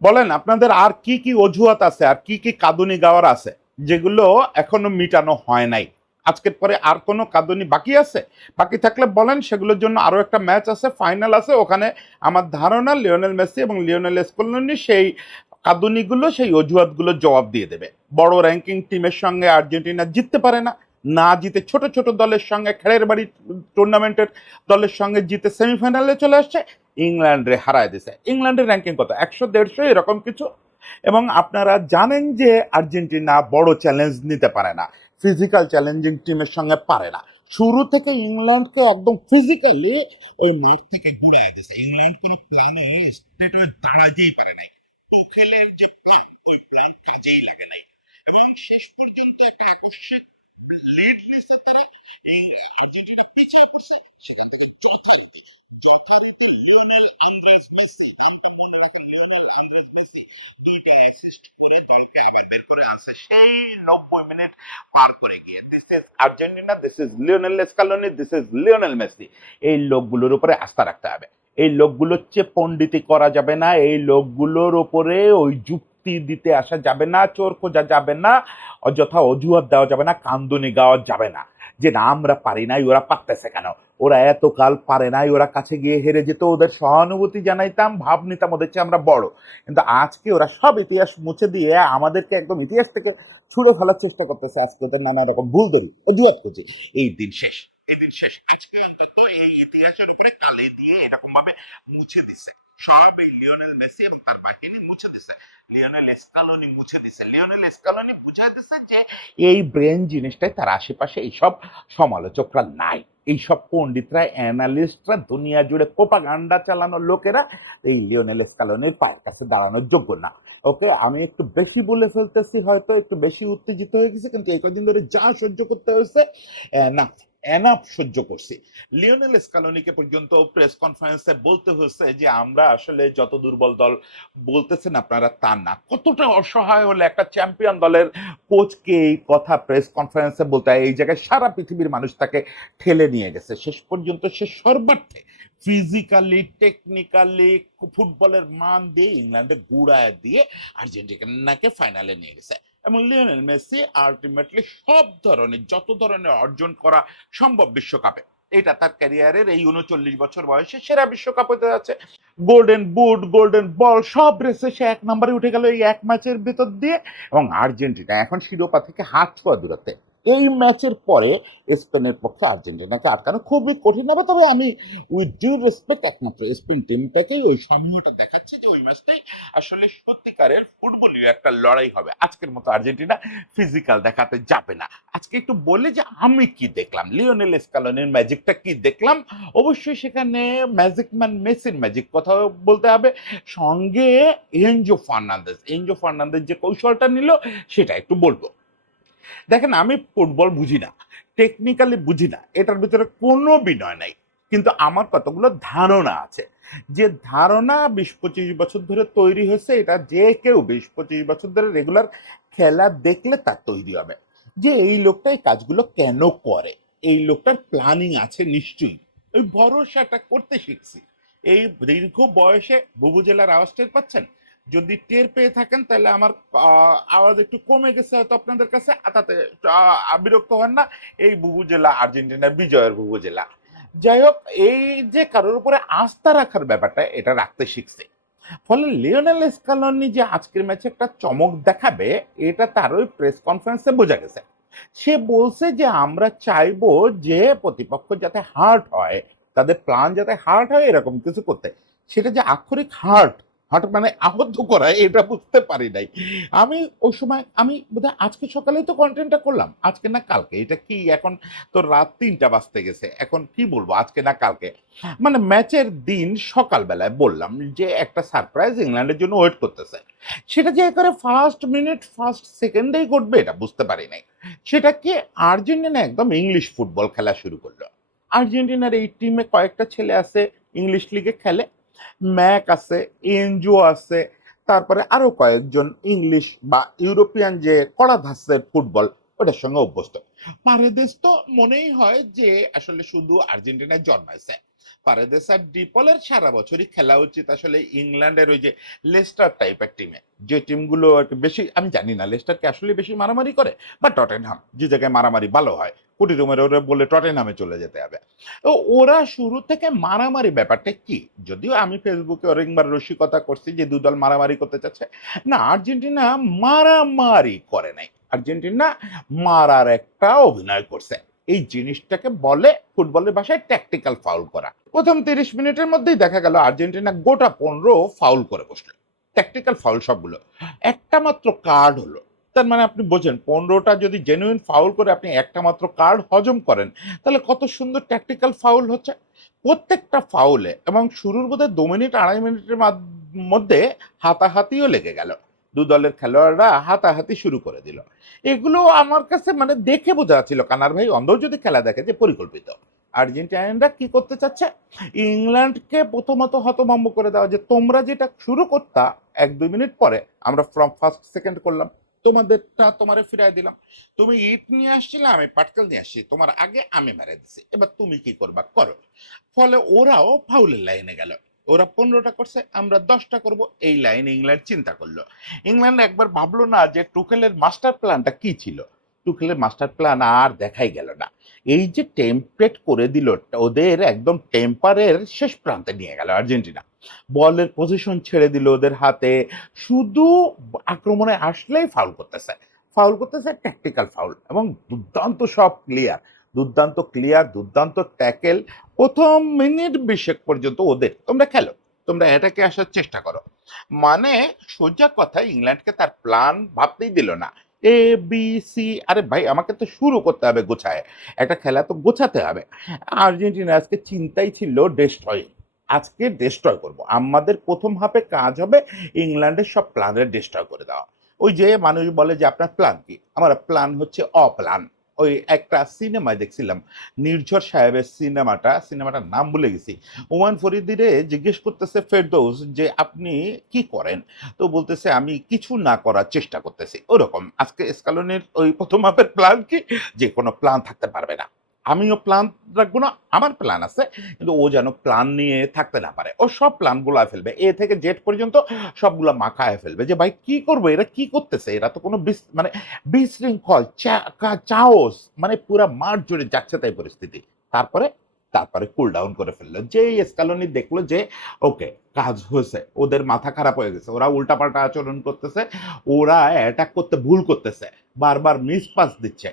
বলেন আপনাদের আর কি কি অজুহাত আছে, আর কি কি কাঁদুনি গাওয়ার আছে যেগুলো এখনো মিটানো হয় নাই? আজকের পরে আর কোনো কাঁদুনি বাকি আছে? বাকি থাকলে বলেন, সেগুলোর জন্য আরো একটা ম্যাচ আছে, ফাইনাল আছে, ওখানে আমার ধারণা লিওনেল মেসি এবং লিওনেল স্কলোনি সেই কাঁদুনিগুলো, সেই অজুহাতগুলো জবাব দিয়ে দেবে। বড় র্যাঙ্কিং টিমের সঙ্গে আর্জেন্টিনা জিততে পারে না, না জিতে ছোট ছোট দলের সঙ্গে, খেলের বাড়ি টুর্নামেন্টের দলের সঙ্গে জিতে সেমিফাইনালে চলে আসছে, ইংল্যান্ডে হারায় দিছে। ইংল্যান্ডের র্যাঙ্কিং কত, 100 150 এরকম কিছু। এবং আপনারা জানেন যে আর্জেন্টিনা বড় চ্যালেঞ্জ নিতে পারে না, ফিজিক্যাল চ্যালেঞ্জিং টিমের সঙ্গে পারে না। শুরু থেকে ইংল্যান্ডকে একদম ফিজিক্যালি ওই মাঠ থেকে ঘুরায় দিছে। ইংল্যান্ড কোনো প্ল্যানে স্ট্রেট হয়ে দাঁড়াতেই পারে নাই। তুখেলের যে প্ল্যান, ওই প্ল্যান কাজেই লাগে নাই। এবং শেষ পর্যন্ত একটা আকস্মিক লিড নিছে তারা, এই আর্জেন্টিনা পিছিয়ে পড়ছে, সেটা থেকে যথারীতি যথারীতি লিওনেল আন্দ্রেস মেসি, নামটা মনে রাখেন, লিওনেল আন্দ্রেস মেসি দুইটা অ্যাসিস্ট করে দলকে আবার বের করে আসে সেই 90 মিনিট পার করে গিয়ে। This is Argentina, this is Lionel Scaloni, this is Lionel Messi. এই লোকগুলোর উপরে আস্থা রাখতে হবে। এই লোকগুলোর চেয়ে পণ্ডিতি করা যাবে না, এই লোকগুলোর উপরে ওই যুক্তি দিতে আসা যাবে না, চোর খোঁজা যাবে না, অযথা অজুহাত দেওয়া যাবে না, কান্দুনি গাওয়া যাবে না যে না আমরা পারি নাই, ওরা পারতেছে কেন, ওরা এতকাল পারে নাই, ওরা কাছে গিয়ে হেরে যেত, ওদের সহানুভূতি জানাইতাম, ভাব নিতাম ওদের চেয়ে আমরা বড়। কিন্তু আজকে ওরা সব ইতিহাস মুছে দিয়ে আমাদেরকে একদম ইতিহাস থেকে ছুড়ে ফেলার চেষ্টা করতেছে। আজকে ওদের নানা রকম ভুল ধরি, অজুহাত করছে। এই দিন শেষ, এই দিন শেষ। আজকে অন্তত এই ইতিহাসের উপরে কালি দিয়ে এরকম ভাবে মুছে দিচ্ছে সব, এই লিওনেল মেসি এবং তার বাহিনী মুছে দিচ্ছে, লিওনেল স্কালোনি মুছে দিচ্ছে। লিওনেল স্কালোনি বুঝাই দিচ্ছে যে এই ব্রেন জিনিসটাই তার আশেপাশে এইসব সমালোচকরা নাই, এইসব পণ্ডিতরা, অ্যানালিস্টরা, দুনিয়া জুড়ে প্রোপাগান্ডা চালানোর লোকেরা এই লিওনেল স্কালোনির পায়ের কাছে দাঁড়ানোর যোগ্য না। ওকে, আমি একটু বেশি বলে ফেলতেছি, হয়তো একটু বেশি উত্তেজিত হয়ে গেছে, কিন্তু এই কদিন ধরে যা সহ্য করতে হয়েছে, না এনাফ সহ্য করছি। লিওনেল স্কালোনিকে পর্যন্ত প্রেস কনফারেন্সে বলতে হয়েছে যে আমরা আসলে যত দুর্বল দল বলতেছেন আপনারা তা না। কতটা অসহায় হলে একটা চ্যাম্পিয়ন দলের কোচকে এই কথা প্রেস কনফারেন্সে বলতে হয়? এই জায়গায় সারা পৃথিবীর মানুষ তাকে ঠেলে নিয়ে গেছে। শেষ পর্যন্ত সে সর্বার্থে ফিজিক্যালি, টেকনিক্যালি, ফুটবলের মান দিয়ে ইংল্যান্ডে গুড়ায় দিয়ে আর্জেন্টিনাকে ফাইনালে নিয়ে গেছে। এবং লিওনেল মেসি আলটিমেটলি সব ধরনের, যত ধরনের অর্জন করা সম্ভব বিশ্বকাপে, এটা তার ক্যারিয়ারের এই 39 বছর বয়সে সেরা বিশ্বকাপ হতে যাচ্ছে। গোল্ডেন বুট, গোল্ডেন বল, সব রেসে সে 1 নম্বরে উঠে গেল এই এক ম্যাচের ভিতর দিয়ে। এবং আর্জেন্টিনা এখন শিরোপা থেকে হাত ছোঁয়া দূরত্বে। এই ম্যাচের পরে স্পেনের পক্ষে আর্জেন্টিনাকে আটকানো খুবই কঠিন হবে। তবে আমি উইথ ডিউ রেসপেক্ট একমাত্র স্পেন টিমটাকেই ওই সাম্যটা দেখাচ্ছে যে ওই ম্যাচটাই আসলে সত্যিকারের ফুটবলীয় একটা লড়াই হবে। আজকের মতো আর্জেন্টিনা ফিজিক্যাল দেখাতে যাবে না। আজকে একটু বলে যে আমি কি দেখলাম, লিওনেল স্কালোনির ম্যাজিকটা কি দেখলাম। অবশ্যই সেখানে ম্যাজিক ম্যান মেসির ম্যাজিক কথা বলতে হবে, সঙ্গে এনজো ফার্নান্দেজ, এনজো ফার্নান্দেজ যে কৌশলটা নিল সেটা একটু বলবো। দেখেন, আমি ফুটবল বুঝি না, টেকনিক্যালি বুঝি না, এটার ভিতরে কোনো বিনয় নাই, কিন্তু আমার কতগুলো ধারণা আছে। যে ধারণা 20-25 বছর ধরে তৈরি হয়েছে, এটা যে কেউ 20-25 বছর ধরে রেগুলার খেলা দেখলে তার তৈরি হবে যে এই লোকটা এই কাজগুলো কেন করে, এই লোকটার প্ল্যানিং আছে নিশ্চয়ই। ওই ভরসাটা করতে শিখছি এই দীর্ঘ বয়সে। বুবুজেলার আওয়াজ টের পাচ্ছেন? যদি টের পেয়ে থাকেন তাহলে আমার আওয়াজ একটু কমে গেছে হয়তো আপনাদের কাছে, তাতে বিরক্ত হন না। এই বুবুজেলা আর্জেন্টিনার বিজয়ের বুবুজেলা। যাই হোক, এই যে কারোর উপরে আস্থা রাখার ব্যাপারটা, এটা রাখতে শিখছে। ফলে লিওনেল স্কালোনি যে আজকের ম্যাচে একটা চমক দেখাবে, এটা তার ওই প্রেস কনফারেন্সে বোঝা গেছে। সে বলছে যে আমরা চাইবো যে প্রতিপক্ষ যাতে হার্ট হয়, তাদের প্ল্যান যাতে হার্ট হয়, এরকম কিছু করতে। সেটা যে আক্ষরিক হার্ট, হার্ট মানে আহত করা, এটা বুঝতে পারি নাই আমি ওই সময়। আমি বোধহয় আজকে সকালেই তো কন্টেন্টটা করলাম, আজকে না কালকে, এটা কি এখন তো রাত 3টা বাজতে গেছে, এখন কি বলবো আজকে না কালকে, মানে ম্যাচের দিন সকালবেলায় বললাম যে একটা সারপ্রাইজ ইংল্যান্ডের জন্য ওয়েট করতেছে। সেটা যে একেবারে ফার্স্ট মিনিট ফার্স্ট সেকেন্ডেই ঘটবে এটা বুঝতে পারি নাই। সেটা কি, আর্জেন্টিনা একদম ইংলিশ ফুটবল খেলা শুরু করলো। আর্জেন্টিনার এই টিমে কয়েকটা ছেলে আছে ইংলিশ লিগে খেলে, ম্যাক আছে, এনজো আছে, তারপরে আরো কয়েকজন ইংলিশ বা ইউরোপিয়ান যে কড়া ধাঁচের ফুটবল, ওটার সঙ্গে অভ্যস্ত। পারেদেস তো মনেই হয় যে আসলে শুধু আর্জেন্টিনায় জন্মাইছে। পারেদেস আর ডিপলের সারা বছরই খেলা উচিত আসলে ইংল্যান্ডের ওই যে লেস্টার টাইপের টিমে, যে টিমগুলো আর কি বেশি, আমি জানি না লেস্টার কি আসলে বেশি মারামারি করে, বা টটেনহাম যে জায়গায় মারামারি ভালো হয়, কোটি রুমের ওরা বলে টটেনহামে চলে যেতে হবে। তো ওরা শুরু থেকে মারামারি ব্যাপারটা কি, যদিও আমি ফেসবুকে অনেকবার রসিকতা করছি যে দুই দল মারামারি করতে চাচ্ছে, না আর্জেন্টিনা মারামারি করে নাই, আর্জেন্টিনা মারার একটা অভিনয় করছে। এই জিনিসটাকে বলে ফুটবলের ভাষায় ট্যাকটিক্যাল ফাউল করা। প্রথম 30 মিনিটের মধ্যেই দেখা গেল আর্জেন্টিনা গোটা 15 ফাউল করে বসলো, ট্যাকটিক্যাল ফাউল সবগুলো, একটা মাত্র কার্ড হলো। তার মানে আপনি বোঝেন 15টা যদি জেনুইন ফাউল করে আপনি একটা মাত্র কার্ড হজম করেন, তাহলে কত সুন্দর ট্যাকটিক্যাল ফাউল হচ্ছে প্রত্যেকটা ফাউলে। এবং শুরুর বোধহয় 2 মিনিট 2.5 মিনিটের মধ্যে হাতাহাতিও লেগে গেল, দু দলের খেলোয়াড়রা হাতাহাতি শুরু করে দিল। এগুলো আমার কাছে মানে দেখে বোঝা যাচ্ছিল কানার ভাই অন্ধ যদি খেলা দেখে যে পরিকল্পিত। আর্জেন্টাইনরা কি করতে চাচ্ছে, ইংল্যান্ডকে প্রথমত হতভম্ব করে দেওয়া, যে তোমরা যেটা শুরু করতা 1-2 মিনিট পরে আমরা ফ্রম ফার্স্ট সেকেন্ড করলাম, তোমাদেরটা তোমারে ফিরাই দিলাম। তুমি ইট নিয়ে আসছিলে, আমি পাটকেল নিয়ে আসছি, তোমার আগে আমি মেরে দিছি, এবার তুমি কি করবা করো। ফলে ওরাও ফাউলের লাইনে গেল, ওরা 15টা করছে আমরা 10টা করব, এই লাইনে ইংল্যান্ড চিন্তা করলো। ইংল্যান্ড একবার ভাবলো না যে টুকেলের মাস্টার প্ল্যানটা কি ছিল, টুকেলের মাস্টার প্ল্যান আর দেখাই গেল না। এই যে টেম্পলেট করে দিল, ওদের একদম টেম্পারের শেষ প্রান্তে নিয়ে গেল আর্জেন্টিনা, বলের পজিশন ছেড়ে দিল ওদের হাতে, শুধু আক্রমণে আসলেই ফাউল করতেছে, ফাউল করতেছে, ট্যাকটিক্যাল ফাউল, এবং দুর্দান্ত সব ক্লিয়ার, দুর্দান্ত ক্লিয়ার, দুর্দান্ত ট্যাকেল। প্রথম মিনিট 20 পর্যন্ত ওদের, তোমরা খেলো, তোমরা এটাকে আসার চেষ্টা করো, মানে সোজা কথা ইংল্যান্ডকে তার প্ল্যান ভাবতেই দিল না। ABC, আরে ভাই আমাকে তো শুরু করতে হবে গোছায়, একটা খেলা তো গোছাতে হবে। আর্জেন্টিনা আজকে চিন্তাই ছিল ডেস্ট্রয়, আজকে ডেস্ট্রয় করব, আমাদের প্রথম হাফে কাজ হবে ইংল্যান্ডের সব প্ল্যানের ডেস্ট্রয় করে দেওয়া। ওই যে মানুষ বলে যে আপনার প্ল্যান কি, আমার প্ল্যান হচ্ছে অপ্ল্যান। ওই একটা সিনেমায় দেখছিলাম, নির্ঝর সাহেবের সিনেমাটার নাম ভুলে গেছি। ওমান ফরিদিরে জিজ্ঞেস করতেছে ফেরদৌস যে আপনি কি করেন, তো বলতেছে আমি কিছু না করার চেষ্টা করতেছি। ওরকম আজকে স্কালনের ওই প্রথম হাফের প্ল্যান কি, যে কোনো প্ল্যান থাকতে পারবে না, আমিও প্ল্যান রাখবো না, আমার প্ল্যান আছে, কিন্তু ও যেন প্ল্যান নিয়ে থাকতে না পারে, ও সব প্ল্যান গুলা ফেলবে, এ থেকে জেড পর্যন্ত সবগুলা মাখায় ফেলবে, যে ভাই কি করবো, এরা কি করতেছে, এরা তো কোনো মানে বিশৃঙ্খল চাওস, মানে পুরা মাঠ জুড়ে যাচ্ছে তাই পরিস্থিতি। তারপরে তারপরে কুল ডাউন করে ফেললো, যে স্কালনি দেখলো যে ওকে কাজ হয়েছে, ওদের মাথা খারাপ হয়ে গেছে, ওরা উল্টাপাল্টা আচরণ করতেছে, ওরা অ্যাটাক করতে ভুল করতেছে, বারবার মিস পাস দিচ্ছে,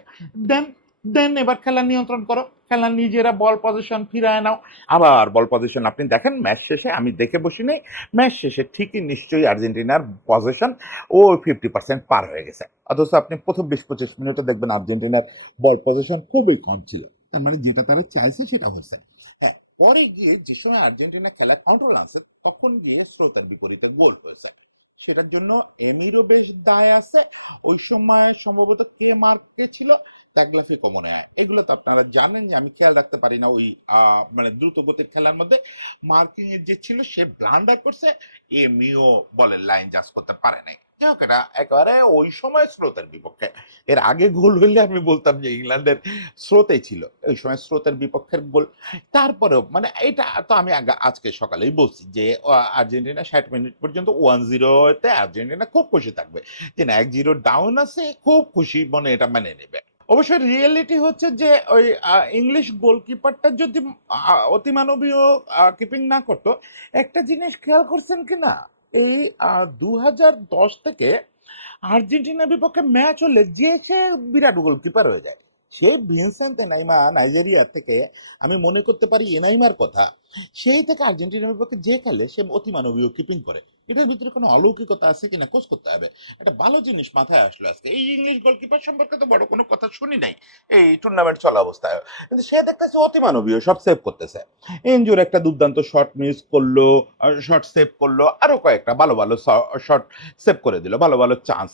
দেন দেন এবার খেলা নিয়ন্ত্রণ করো, খেলা নিজেরা বল পজিশন ফিরায় নাও। আবার বল পজিশন আপনি দেখেন ম্যাচ শেষে, আমি দেখে বসি নেই, ম্যাচ শেষে ঠিকই নিশ্চয়ই আর্জেন্টিনার পজিশন ও 50% পার হয়ে গেছে, অথচ আপনি প্রথম 20-25 মিনিটে দেখবেন আর্জেন্টিনার বল পজিশন খুবই কম ছিল। তার মানে যেটা তারা চাইছে সেটা হচ্ছে। হ্যাঁ, পরে গিয়ে যে সময় আর্জেন্টিনা খেলার কন্ট্রোল আছে, তখন গিয়ে স্রোতের বিপরীতে গোল হয়েছে, সেটার জন্য এমিরও বেশ দায় আছে। ওই সময় সম্ভবত কে মার্কে ছিল, ট্যাগলাফিকো মনে হয়। এগুলো তো আপনারা জানেন যে আমি খেয়াল রাখতে পারি না ওই মানে দ্রুত গতির খেলার মধ্যে। মার্কিং এর যে ছিল সে ব্লান্ডার করছে, এমিও বলের লাইন জাজ করতে পারে নাই। যাই হোক, এটা একেবারে ওই সময় স্রোতের বিপক্ষে, এর আগে গোল হইলে আমি বলতাম যে ইংল্যান্ডের স্রোতেই ছিল, ওই সময় স্রোতের বিপক্ষের গোল। তারপরেও মানে এটা তো আমি আজকে সকালেই বলছি যে আর্জেন্টিনা 60 মিনিট পর্যন্ত 1-0-তে আর্জেন্টিনা খুব খুশি থাকবে, যে না 1-0 ডাউন আছে, খুব খুশি মনে এটা মেনে নেবে। অবশ্য রিয়েলিটি হচ্ছে যে ওই ইংলিশ গোলকিপারটা যদি অতিমানবীয় কিপিং না করতো, একটা জিনিস খেয়াল করছেন কি না, এই 2010 থেকে আর্জেন্টিনার বিপক্ষে ম্যাচ হলে যে সে বিরাট গোলকিপার হয়ে যায়, সে ভিনসেন্ট এনাইমা নাইজেরিয়া থেকে, আমি মনে করতে পারি এনাইমার কথা, সেই থেকে আর্জেন্টিনার বিপক্ষে যে খেলে সে অতিমানবীয় কিপিং করে। এটার ভিতরে কোনো অলৌকিকতা আছে কিনা খোঁজ করতে হবে। একটা ভালো জিনিস মাথায় আসলো আজকে, এই ইংলিশ গোলকিপার সম্পর্কে তো বড় কোনো কথা শুনি নাই এই টুর্নামেন্ট চলা অবস্থায়, কিন্তু সে দেখতেছে অতিমানবীয় সব সেভ করতেছে। এনজোর একটা দুর্দান্ত শট মিস করলো, শট সেভ করলো, আরো কয়েকটা ভালো ভালো শট সেভ করে দিল, ভালো ভালো চান্স।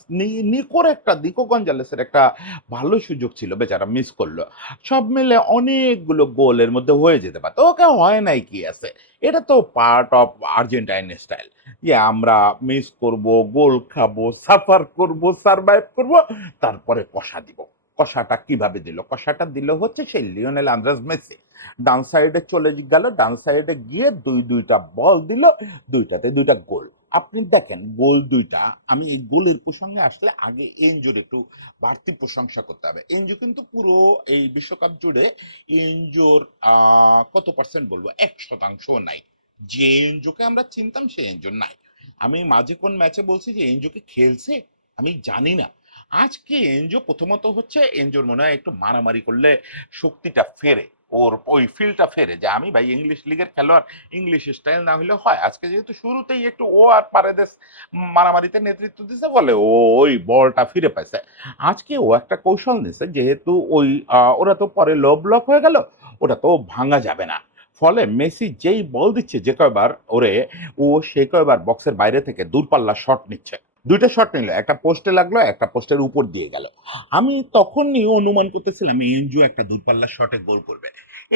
নিকোর একটা, নিকো গঞ্জালেসের একটা ভালো সুযোগ ছিল, বেচারা মিস করলো। সব মিলে অনেকগুলো গোলের মধ্যে হয়ে যেতে পারতো, ওকে হয় নাই কি আছে, এটা তো পার্ট অফ আর্জেন্টাইন স্টাইল, যে আমরা মিস করব, গোল খাবো, সাফার করব, সারভাইভ করব, তারপরে কষা দিব। কষাটা কিভাবে দিল? কষাটা দিল হচ্ছে সেই লিওনেল আন্দ্রেস মেসি। ডান সাইডে চলে গেল, ডান সাইডে গিয়ে দুইটা বল দিল, দুইটাতে দুইটা গোল। আপনি দেখেন গোল দুইটা, আমি এই গোলের প্রসঙ্গে আসলে আগে এনজোর একটু বাড়তি প্রশংসা করতে হবে। এনজো কিন্তু পুরো এই বিশ্বকাপ জুড়ে এনজোর কত পার্সেন্ট বলবো, 1% নাই। যে এনজোকে আমরা চিনতাম সে এনজো নাই। আমি মাঝে কোন ম্যাচে বলছি যে এনজো কি খেলছে আমি জানি না। আজকে এনজো প্রথমত হচ্ছে এনজোর মনে হয় একটু মারামারি করলে শক্তিটা ফেরে, ওর ওই ফিলটা ফেরে যে আমি ভাই ইংলিশ লিগের খেলোয়াড়, ইংলিশ স্টাইল না হলে হয়। আজকে যেহেতু শুরুতেই একটু ও আর পারেদেস মারামারিতে নেতৃত্ব দিছে বলে ও ওই বলটা ফিরে পাইছে। আজকে ও একটা কৌশল নিছে, যেহেতু ওই ওরা তো পরে লো ব্লক হয়ে গেল, ওটা তো ভাঙা যাবে না। ফলে মেসি যেই বল দিচ্ছে যে কয়বার ওরে, ও সে কয়বার বক্সের বাইরে থেকে দূরপাল্লা শট নিচ্ছে। দুইটা শট নিল, একটা পোস্টে লাগলো, একটা পোস্টের উপর দিয়ে গেল। আমি তখনই অনুমান করতেছিলাম এনজু একটা দূরপাল্লা শটে গোল করবে।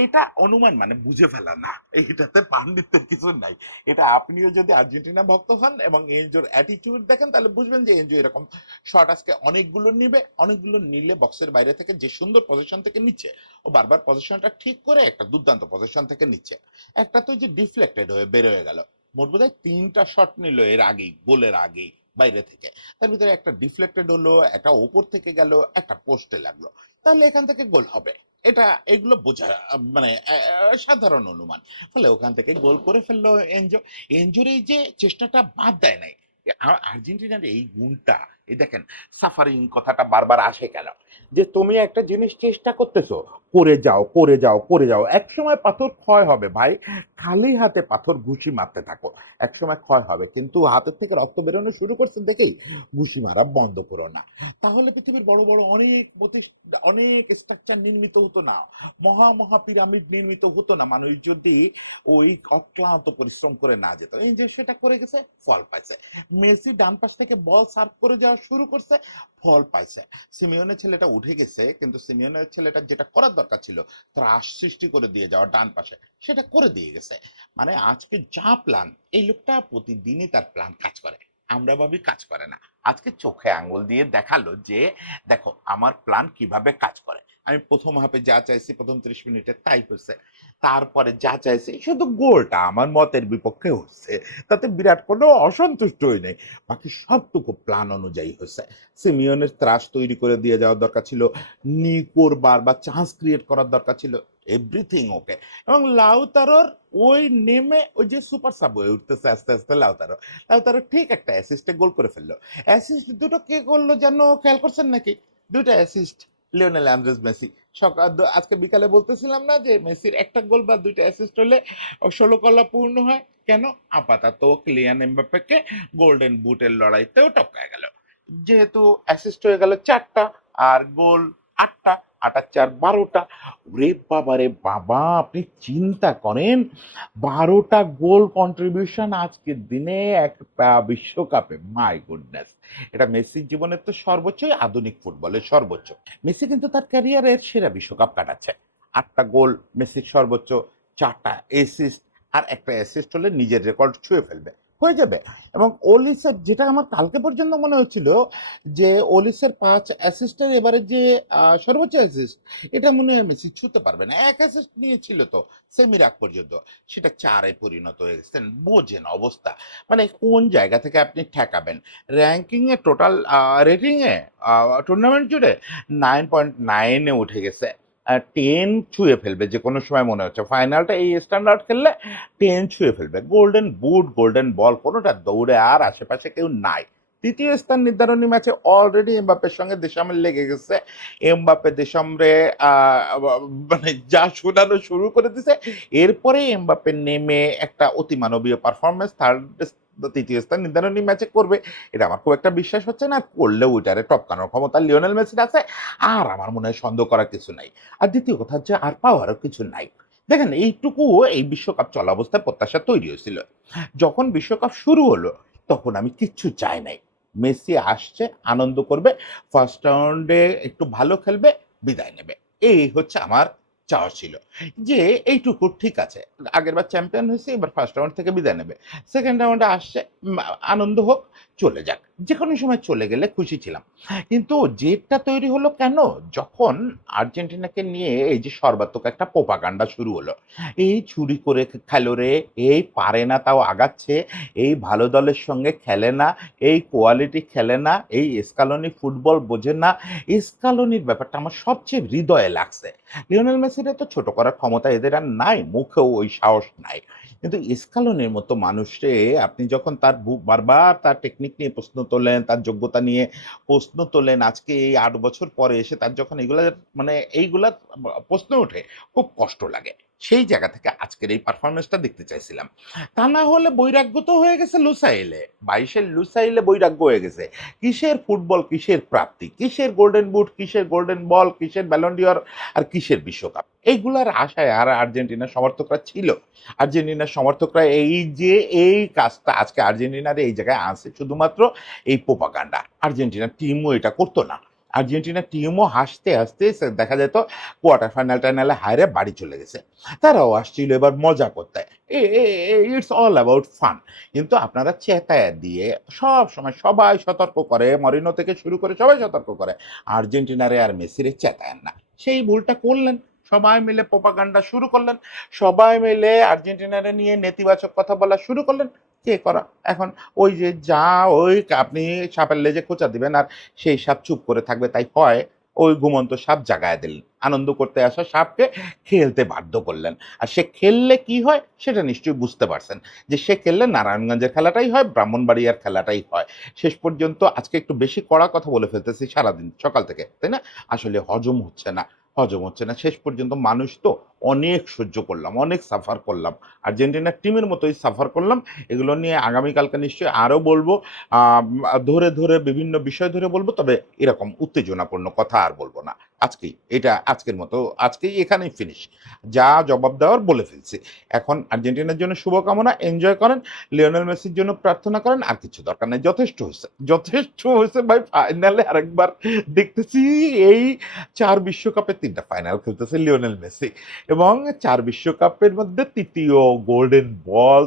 এটা অনুমান মানে বুঝে ফেলা না, এইটাতে পাণ্ডিত্যের কিছু নাই। এটা আপনিও যদি আর্জেন্টিনা ভক্ত হন এবং এনজোর অ্যাটিটিউড দেখেন তাহলে বুঝবেন যে এনজো এরকম শট আজকে অনেকগুলো নিবে, অনেকগুলো নিলে বক্সের বাইরে থেকে যে সুন্দর পজিশন থেকে নিচ্ছে, ও বারবার পজিশনটা ঠিক করে একটা দুর্দান্ত পজিশন থেকে নিচ্ছে। একটা তো যে ডিফ্লেক্টেড হয়ে বের হয়ে গেল। মোট বোধহয় 3টা শট নিল এর আগেই, গোলের আগেই বাইরে থেকে। তার ভিতরে একটা ডিফ্লেক্টেড হলো, একটা ওপর থেকে গেল, একটা পোস্টে লাগলো। তাহলে এখান থেকে গোল হবে, এটা এগুলো বোঝা মানে সাধারণ অনুমান। ফলে ওখান থেকে গোল করে ফেললো এনজো। এনজোর এই যে চেষ্টাটা বাদ দেয় নাই। আর্জেন্টিনার এই গুণটা, এই দেখেন সাফারিং কথাটা বারবার আসে কেন, যে তুমি একটা জিনিস চেষ্টা করতেছো, করে যাও করে যাও করে যাও, এক সময় পাথর ক্ষয় হবে ভাই। খালি হাতে পাথর ঘুষি মারতে থাকো, এক সময় ক্ষয় হবে। কিন্তু হাতের থেকে রক্ত বেরোনো শুরু করছে দেখেই ঘুষি মারা বন্ধ করো না। তাহলে পৃথিবীর বড় বড় অনেক অনেক স্ট্রাকচার নির্মিত হতো না, মহা মহা পিরামিড নির্মিত হতো না, মানুষ যদি ওই অক্লান্ত পরিশ্রম করে না যেত। এই যে সেটা করে গেছে, ফল পাইছে। মেসি ডান পাশ থেকে বল সার্ভ করে যাওয়া শুরু করছে, ফল পাইছে। সিমিওনের ছেলেটা উঠে গেছে, কিন্তু সিমিওনের ছেলেটা যেটা করার দরকার ছিল ত্রাস সৃষ্টি করে দিয়ে যাওয়া ডান পাশে, সেটা করে দিয়ে গেছে। মানে আজকে যা প্ল্যান, এই লোকটা প্রতিদিনই তার প্ল্যান কাজ করে, আমরা ভাবি কাজ করে না। আজকে চোখে আঙ্গুল দিয়ে দেখালো যে দেখো আমার প্ল্যান কিভাবে কাজ করে। আমি প্রথম হাফে যা চাইছি প্রথম 30 মিনিটে তাই হচ্ছে, তারপরে যা চাইছি শুধু গোলটা আমার মতের বিপক্ষে হচ্ছে, তাতে বিরাট কোনো অসন্তুষ্টই নেই। বাকি সবটুকু প্ল্যান অনুযায়ী হচ্ছে। সিমিওনের ত্রাস তৈরি করে দিয়ে যাওয়ার দরকার ছিল, নিকোর বারবার চান্স ক্রিয়েট করার দরকার ছিল, এভরিথিং ওকে। এবং লাউতারোর ওই নেমে ওই যে সুপার সাব হয়ে উঠতেছে আস্তে আস্তে লাউতারো, লাউতারো ঠিক একটা অ্যাসিস্টে গোল করে ফেললো। অ্যাসিস্ট দুটো কে করলো যেন খেয়াল করছেন নাকি? দুইটা অ্যাসিস্ট লিওনেল আন্দ্রেস মেসি। সকাল আজকে বিকালে বলতেছিলাম না যে মেসির একটা গোল বা দুইটা অ্যাসিস্ট হলে 16 কলা পূর্ণ হয়। কেন? আপাতত কিলিয়ান এমবাপ্পেকে গোল্ডেন বুটের লড়াইতেও টপকায় গেল। যেহেতু অ্যাসিস্ট হয়ে গেল 4টা আর গোল 8টা, 8 আর 4 12টা। ওরে বাবা রে বাবা, আপনি চিন্তা করেন 12টা গোল কন্ট্রিবিউশন আজকের দিনে এক বিশ্বকাপে, মাই গুডনেস। এটা মেসির জীবনের তো সর্বোচ্চই, আধুনিক ফুটবলের সর্বোচ্চ। মেসি কিন্তু তার ক্যারিয়ারের সেরা বিশ্বকাপ কাটাচ্ছে। 8টা গোল মেসির সর্বোচ্চ, 4টা অ্যাসিস্ট, আর একটা অ্যাসিস্ট হলে নিজের রেকর্ড ছুঁয়ে ফেলবে, হয়ে যাবে। এবং ওলিসের, যেটা আমার কালকে পর্যন্ত মনে হচ্ছিল যে ওলিসের 5 অ্যাসিস্টের এবারে যে সর্বোচ্চ অ্যাসিস্ট, এটা মনে হয় মেসি ছুঁতে পারবে না। এক অ্যাসিস্ট নিয়েছিল তো সেমির আগ পর্যন্ত, সেটা 4-এ পরিণত হয়ে গেছেন। বোঝেন অবস্থা, মানে কোন জায়গা থেকে আপনি ঠেকাবেন। র্যাঙ্কিং এ টোটাল রেটিং এ টুর্নামেন্ট জুড়ে 9.9-এ উঠে গেছে। 10 ছুঁয়ে ফেলবে যে কোনো সময়, মনে হচ্ছে ফাইনালটা এই স্ট্যান্ডার্ড খেললে 10 ছুঁয়ে ফেলবে। গোল্ডেন বুট, গোল্ডেন বল কোনোটা দৌড়ে আর আশেপাশে কেউ নাই। তৃতীয় স্থান নির্ধারণী ম্যাচে অলরেডি এমবাপ্পের সঙ্গে দেশামের লেগে গেছে। এমবাপ্পে দেশামরে মানে যা শোনানো শুরু করে দিছে। এরপরে এমবাপ্পে নেমে একটা অতিমানবীয় পারফরমেন্স তৃতীয় স্থান নির্ধারণী ম্যাচে করবে, এটা আমার খুব একটা বিশ্বাস হচ্ছে না। করলেও ওইটারে টপকানোর ক্ষমতা লিওনেল মেসির আছে, আর আমার মনে হয় সন্দেহ করার কিছু নাই। আর দ্বিতীয় কথা হচ্ছে আর পাওয়ারও কিছু নাই। দেখেন এইটুকু এই বিশ্বকাপ চলা অবস্থায় প্রত্যাশা তৈরি হয়েছিল। যখন বিশ্বকাপ শুরু হলো তখন আমি কিচ্ছু চাই নাই, মেসি আসছে আনন্দ করবে, ফার্স্ট রাউন্ডে একটু ভালো খেলবে, বিদায় নেবে। এই হচ্ছে আমার চাওয়া ছিল, যে এইটুকু ঠিক আছে। আগেরবার চ্যাম্পিয়ন হয়েছে, এবার ফার্স্ট রাউন্ড থেকে বিদায় নেবে, সেকেন্ড রাউন্ডে আসছে, আনন্দ হোক, চলে যাক। যে কোনো সময় চলে গেলে খুশি ছিলাম। কিন্তু জেদটা তৈরি হলো কেন? যখন আর্জেন্টিনাকে নিয়ে এই যে সর্বাত্মক একটা প্রোপাগান্ডা শুরু হলো। এই চুরি করে খেলো রে, এই পারে না তাও আগাচ্ছে, এই ভালো দলের সঙ্গে খেলে না, এই কোয়ালিটি খেলে না, এই স্কালোনি ফুটবল বোঝে না। স্কালোনির ব্যাপারটা আমার সবচেয়ে হৃদয়ে লাগছে। লিওনেল মেসির এত ছোট করার ক্ষমতা এদের আর নাই, মুখেও ওই সাহস নাই। কিন্তু স্কালোনির মতো মানুষে আপনি যখন তার বারবার তার টেকনিক নিয়ে প্রশ্ন তোলেন, তার যোগ্যতা নিয়ে প্রশ্ন তোলেন, আজকে এই ৮ বছর পরে এসে তার যখন এগুলা মানে এইগুলা প্রশ্ন ওঠে, খুব কষ্ট লাগে। সেই জায়গা থেকে আজকের এই পারফরম্যান্সটা দেখতে চাইছিলাম। তা না হলে বৈরাগ্য তো হয়ে গেছে লুসাইলে। ২২ এর লুসাইলে বৈরাগ্য হয়ে গেছে। কিসের ফুটবল, কিসের প্রাপ্তি, কিসের গোল্ডেন বুট, কিসের গোল্ডেন বল, কিসের ব্যালন ডি'অর আর কিসের বিশ্বকাপ। এইগুলার আশায় আর আর্জেন্টিনার সমর্থকরা ছিল। আর্জেন্টিনার সমর্থকরা এই যে এই কাজটা আজকে আর্জেন্টিনার এই জায়গায় আনছে শুধুমাত্র এই প্রোপাগান্ডা। আর্জেন্টিনার টিমও এটা করতো না। আর্জেন্টিনার টিমও হাসতে হাসতে দেখা যেত কোয়ার্টার ফাইনাল টাইনালে হাইরে বাড়ি চলে গেছে। তারাও আসছিল এবার মজা করতে। It's all about fun. কিন্তু আপনারা চেতায়া দিয়ে সব সময় সবাই সতর্ক করে, মরিনো থেকে শুরু করে সবাই সতর্ক করে, আর্জেন্টিনারে আর মেসিরে চেতায়েন না। সেই ভুলটা করলেন। সবাই মিলে প্রোপাগান্ডা শুরু করলেন। সবাই মিলে আর্জেন্টিনারে নিয়ে নেতিবাচক কথা বলা শুরু করলেন। কে করা? এখন ওই যে যা ওই আপনি সাপের লেজে খোঁচা দিবেন আর সেই সাপ চুপ করে থাকবে তাই হয়। ওই ঘুমন্ত সাপ জাগায়া দিলেন। আনন্দ করতে আসা সাপকে খেলতে বাধ্য করলেন। আর সে খেললে কি হয় সেটা নিশ্চয়ই বুঝতে পারছেন। যে সে খেললে নারায়ণগঞ্জের খেলাটাই হয়, ব্রাহ্মণবাড়িয়ার খেলাটাই হয়। শেষ পর্যন্ত আজকে একটু বেশি কড়া কথা বলে ফেলতেছি সারাদিন সকাল থেকে, তাই না? আসলে হজম হচ্ছে না। হজম হচ্ছে না। শেষ পর্যন্ত মানুষ তো অনেক সহ্য করলাম, অনেক সাফার করলাম। আর্জেন্টিনার টিমের মতোই সাফার করলাম। এগুলো নিয়ে আগামীকালকে নিশ্চয়ই আরো বলব। ধরে বিভিন্ন বিষয় ধরে বলব। তবে এরকম উত্তেজনাপূর্ণ কথা আর বলব না। আজকেই এটা আজকের মতো আজকেই এখানেই ফিনিশ। যা জবাব দেওয়ার বলে ফেলছি। এখন আর্জেন্টিনার জন্য শুভকামনা, এনজয় করেন। লিওনেল মেসির জন্য প্রার্থনা করেন। আর কিছু দরকার নাই। যথেষ্ট হইছে। যথেষ্ট হইছে ভাই, ফাইনালে আরেকবার দেখতেছি এই ৪ বিশ্বকাপে ৩ টা ফাইনাল খেলতেছে লিওনেল মেসি। এবং ৪ বিশ্বকাপের মধ্যে ৩য় গোল্ডেন বল,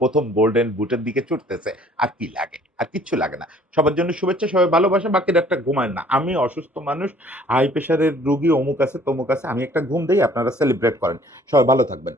১ম গোল্ডেন বুটের দিকে ছুটতেছে। আর কি লাগে? আর কিচ্ছু লাগে না। সবার জন্য শুভেচ্ছা, সবাই ভালোবাসা, বাকি রাতটা ঘুমায়েন না। আমি অসুস্থ মানুষ, হাই প্রেশারের রোগী, অমুক আছে, তমুক আছে। আমি একটা ঘুম দেই, আপনারা সেলিব্রেট করেন। সবাই ভালো থাকবেন।